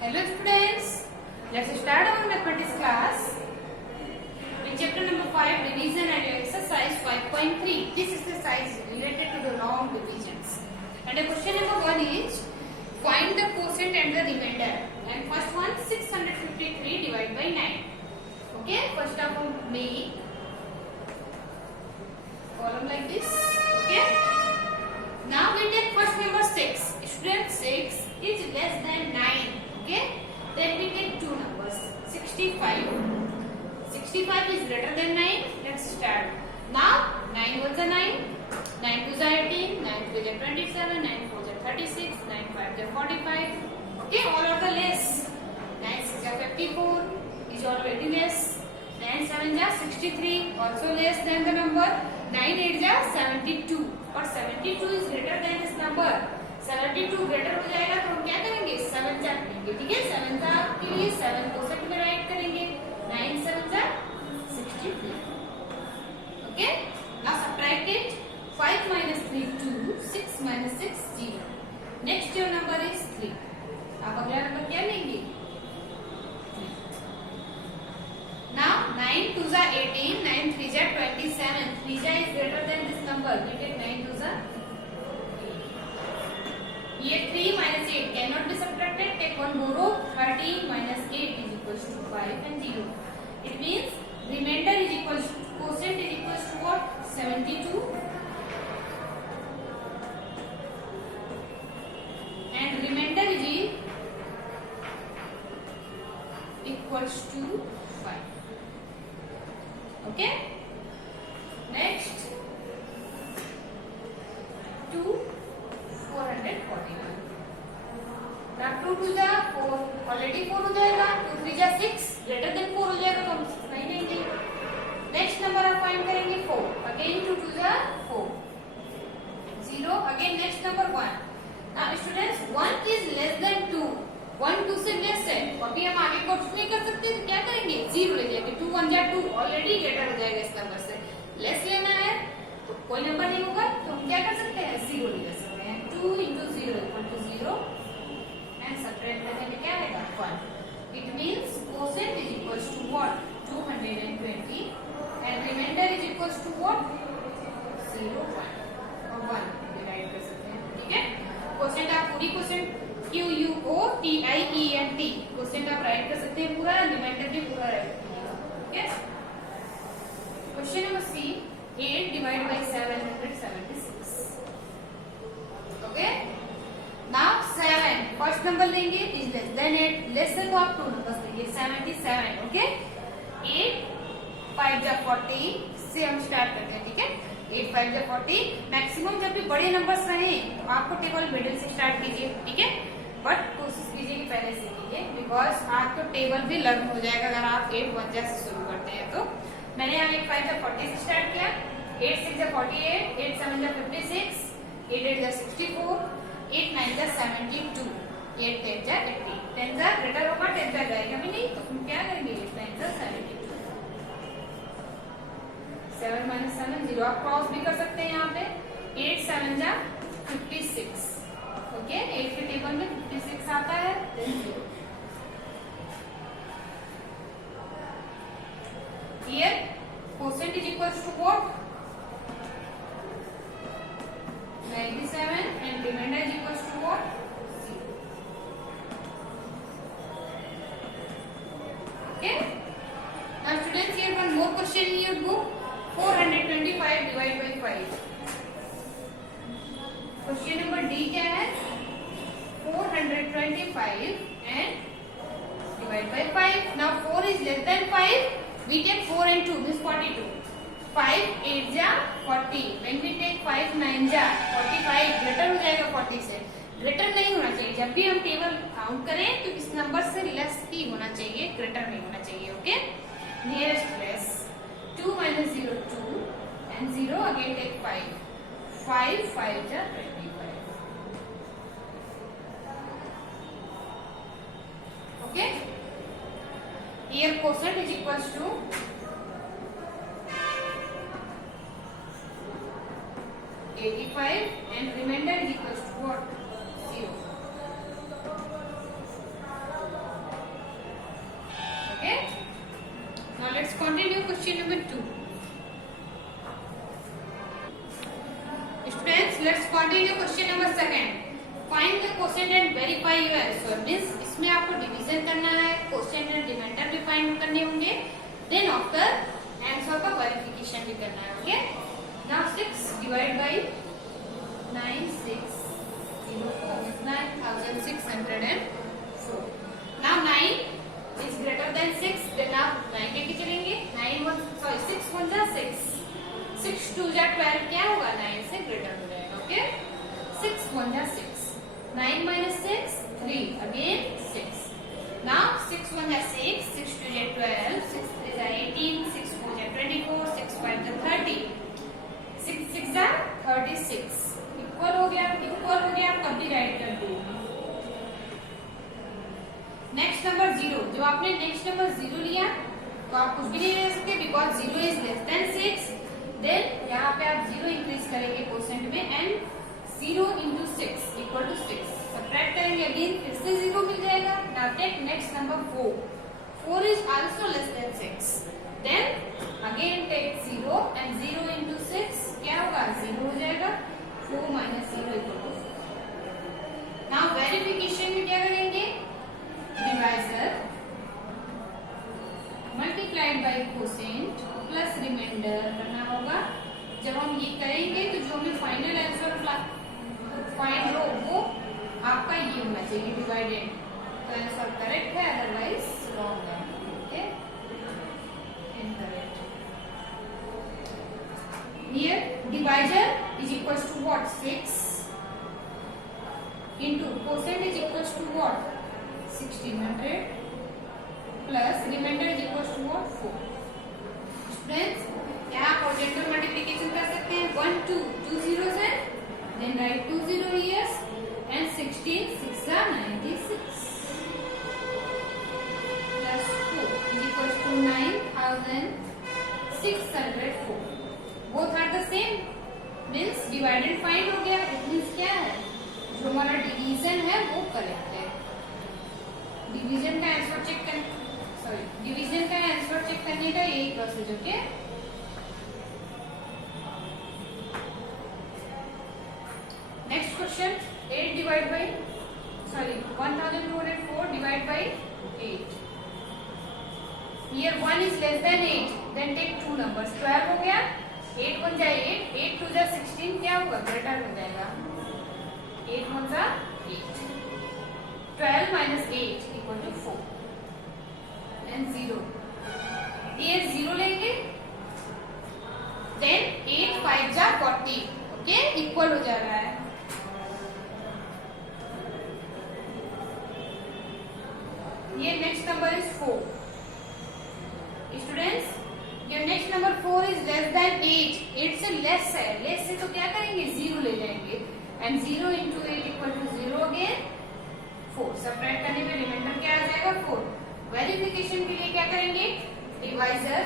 Hello students, let's start our mathematics class. In chapter number 5, division and exercise 5.3. This exercise is related to the long divisions. And the question number 1 is, find the quotient and the remainder. And first one, 653 divided by 9. Okay, first of all, make column like this. Okay. Now we take first number 6. Student 6 is less than 9. Okay. Then we take two numbers. 65. 65 is greater than 9. Let's start. Now 9 was a 9. 9 2 are 18. 9 3 are 27. 9 4 are 36. 9 5 are 45. Okay. All are the less. 9 6 are 54. Is already less. 9 7 are 63. Also less than the number. 9 8 are 72. और 72 is greater than this number. 72 greater हो जाएगा तो हम क्या करेंगे 7 जा करेंगे. ठीक है 7 जा के लिए 7 कोसेंट में राइट करेंगे. 9 7 जा 63. Okay now subtract it. 5 minus 3 2. 6 minus 6 0. Next your number is 3. आप अगला नंबर क्या लेंगे. Now 9 2s are 18, 9 3s are 27. 3s is greater than this number. We take 9 2s are 8. Here 3 minus 8 cannot be subtracted. Take one more row. 13 minus 8 is equals to 5 and 0. It means remainder is equals to quotient is equals to what? 72. And remainder is equals to 5. Okay. Next 2 441. Now 2 2 जा 4 already 4 हो जाएगा. 2 3 जा 6 greater than 4 हो जाएगा तो हम नहीं लेंगे. नेक्स्ट नंबर आप फाइंड करेंगे 4. अगेन 2 2 जा 4 0. Again next number 1. Now students 1 is less than 2. 1 2 से लेस है. अभी हम आगे कुछ नहीं कर सकते तो क्या करेंगे 0 ले जाएंगे. 2 1 जा 2 ऑलरेडी ग्रेटर हो जाएगा इस नंबर से. लेस लेना है तो कोई नंबर नहीं होगा तो हम क्या कर सकते हैं 0 ले सकते हैं. 2 into 0 equal to 0 and subtract करने में क्या आएगा 1. It means quotient is equals to what 220 and remainder is equals to what 0 1 और 1 डिवाइड कर सकते हैं. ठीक है क्वेश्चन आप पूरी क्वेश्चन QUOTIENT क्वेश्चन आप राइट कर सकते हैं पूरा. रिमाइंडर भी पूरा राइट कीजिएगा. ठीक है question number C 8 divide by 776. Okay now 7 first number लेंगे is less than 8. Less than तो आप टू नंबर्स लेंगे 77. ओके 8 5 जा 40 से हम स्टार्ट करते हैं. ठीक है 8 5 जा 40. मैक्सिमम जब भी बड़े नंबर्स रहे तो आपको टेबल मिडिल से स्टार्ट कीजिए. ठीक है बट कोशिश कीजिए कि पहले से कीजिए बिकॉज आपको टेबल भी लर्न हो जाएगा अगर आप 8 1 जा से शुरू करते हैं. तो मैंने यहाँ 8 5 जा 40 से स्टार्ट किया. 8 6 जा 48. 8 7 जा 56. 8 8 जा 64. 8 9 जा 72. 8 10 जा 80. 10 जा ग्रेटर होगा 10 जा जाएगा भी नहीं तो हम क्या करेंगे 8 9 जा 72. 7 minus 7 0. आप क्रॉस भी कर सकते हैं यहाँ पे. 8 7 जा 56. ओके 8 के टेबल में 56 आता है. Here quotient is equals to what 97 and remainder is equals to what 0. Okay now students here one more question in your book. 425 divided by 5. Question number D क्या है 425 and divide by 5. Now 4 is less than 5. We take 4 and 2 means 42. 5 8 जा 40. When we take 5 9 जा 45. Greater हो जाएगा 40 से. Greater नहीं होना चाहिए. जब भी हम टेबल काउंट करें तो इस नंबर से लेस ही होना चाहिए. ग्रेटर नहीं होना चाहिए. Okay nearest less 2 minus 0 2 and 0 again take 5. 5 5 ja 25. Okay here quotient is equals to 85 and remainder is equals to what? 0. Verify your answer means इसमें आपको डिवीजन करना है, क्वोशिएंट एंड रिमाइंडर डिफाइन करने होंगे, देन आफ्टर आंसर का verification भी करना है. Okay, now 6 divide by 9604. Now 9 is greater than 6. Then आप 9 लेके चलेंगे. 6 1 जा 6. 6 2 जा 12 क्या होगा? 9 से ग्रेटर हो जाएगा. ओके, 6 1 जा 6. 9 minus 6 3 again 6. Now 6 1 जा 6. 6 2 जा 12. 6 3 जा 18. 6 4 जा 24. 6 5 जा 30. 6 6 जा 36. इक्वल हो गया. आप कभी राइट कर दो. Next number 0. जो आपने नेक्स्ट नंबर 0 लिया तो आप कुछ भी नहीं ले सकते because 0 is less than 6. Then यहाँ पे आप 0 इंक्रीज करेंगे परसेंट में and 0 into 6 equal to 6. Subtract करेंगे अगेन फिर से 0 मिल जाएगा. Now take next number 4. 4 is also less than 6. Then again take 0 and 0 into 6 क्या होगा? 0 हो जाएगा. 4 minus 0 equal to 4. Now verification में क्या करेंगे? Divisor multiplied by quotient plus remainder करना होगा. जब हम ये करेंगे तो जो हमें फाइनल आंसर फाइंड हो वो आपका ये होना चाहिए डिवाइडेड. तो आंसर करेक्ट है, अदरवाइज रॉन्ग है. Okay, incorrect. Here divisor is equals to what? 6 into quotient is equals to what? 1600 plus remainder is equals to what? 4. Students, यहाँ horizontal multiplication कर सकते हैं. 1 2 2 zeros है, then write 2 0 here and 16 6 are 96 plus 4 is equals to 9604. Both are the same means divided find हो गया. It means क्या है? जो हमारा डिवीजन है वो करेक्ट है. डिवीजन का आंसर चेक करने का यही process. Okay, next question. 8 divide by 1204 divide by 8. Here 1 is less than 8. Then take 2 numbers. 12 हो गया. 8 1 जा 8. 8 2 जा 16 क्या होगा? ग्रेटर हो जाएगा. 8 1 जा 8. 12 minus 8 equal to 4 and 0. ये 0 लेंगे. Then 8 5 जा 40. ओके, इक्वल हो जा रहा है. ये next number is 4. Students, your next number 4 is less than 8. 8 से लेस है. लेस से तो क्या करेंगे? 0 ले जाएंगे and 0 into 8 equal to 0 again 4. Subtract करने में रिमाइंडर क्या आ जाएगा? 4. वेरिफिकेशन के लिए क्या करेंगे? Divisor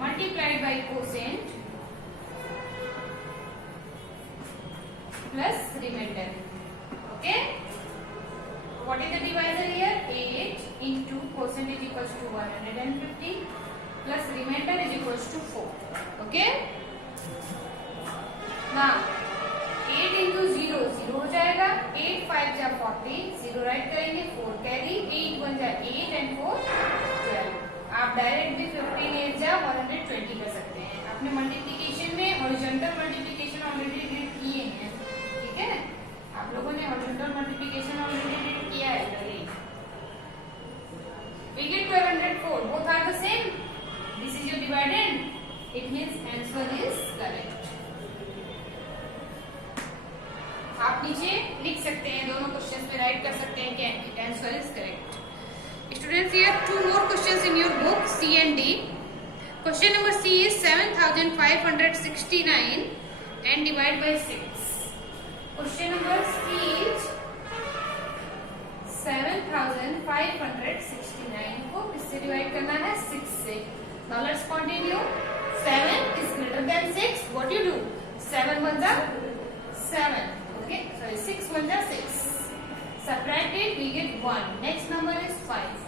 multiplied by quotient plus remainder. Okay, what is the divisor here? 8 into quotient is equals to 150 plus remainder is equals to 4. Okay, now 8 into 0 0 हो जाएगा. 8 5 जा 40. 0 राइट करेंगे. 4 कैरी. 8 1 जा 8 and 4 12. आप डायरेक्ट भी 15 8 जा 120 कर सकते हैं. अपने मल्टीप्लिकेशन में हॉरिजॉन्टल मल्टीप्लिकेशन ऑलरेडी रीड किए हैं. ठीक है, आप लोगों ने हॉरिजॉन्टल मल्टीप्लिकेशन ऑलरेडी रीड किया है पहले. We get 1204. Both are the same. This is your dividend. It means answer is correct. आप नीचे लिख सकते हैं, दोनों क्वेश्चंस पे राइट कर सकते हैं कि answer is correct. Students, here 2 more questions in your book C and D. Question number C is 7569 and divide by 6. Question number C is 7569 को किससे डिवाइड करना है? 6 से. Now let's continue. 7 is greater than 6. What you do? 7 1 जा 7. Okay, sorry, 6 1 जा 6. Subtract it, we get 1. Next number is 5.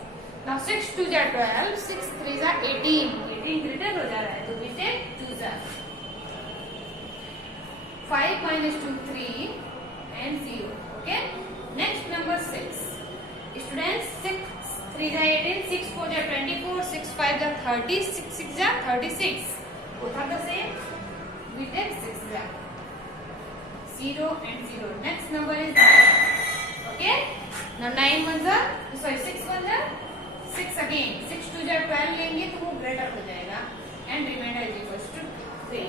Now 6 2 जा 12. 6 3 जा 18. 18 greater हो जा रहा है तो we take 2 जा. 5 minus 2 3. and 0. Okay. Next number 6. Students, 6 3 are 18, 6 4 are 24, 6 5 are 30, 6 6 are 36. Both are the same. We take 6 are 0 and 0. Next number is 9. Okay. Now 9 ones are, sorry 6 ones are 6 again. 6 2 are 12 लेंगे तो वो greater हो जाएगा and remainder is equals to 3.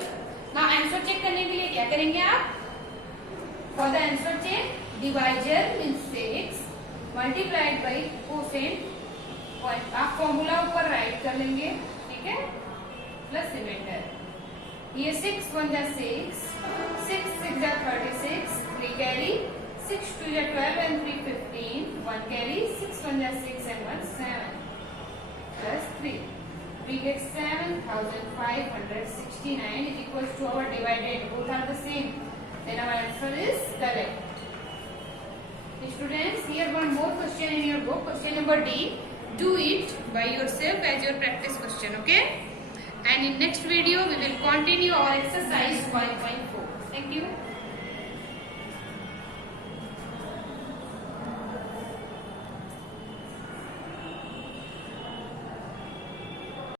Now answer check करने के लिए क्या करेंगे आप? For the answer check, divisor means 6 multiplied by quotient. आप फॉर्मूला ऊपर राइट कर लेंगे, ठीक है, प्लस रिमाइंडर. ये 6 1 जा 6, 6 6 जा 36, 3 कैरी, 6 2 जा 12 and 3 15, 1 carry, 6 1 जा 6 and 1 7 plus 3. We get 7569 is equals to our divided. Both are the same. Then our answer is correct. Students, here one more question in your book. Question number D. Do it by yourself as your practice question. Okay? And in next video we will continue our exercise 5.4. Thank you.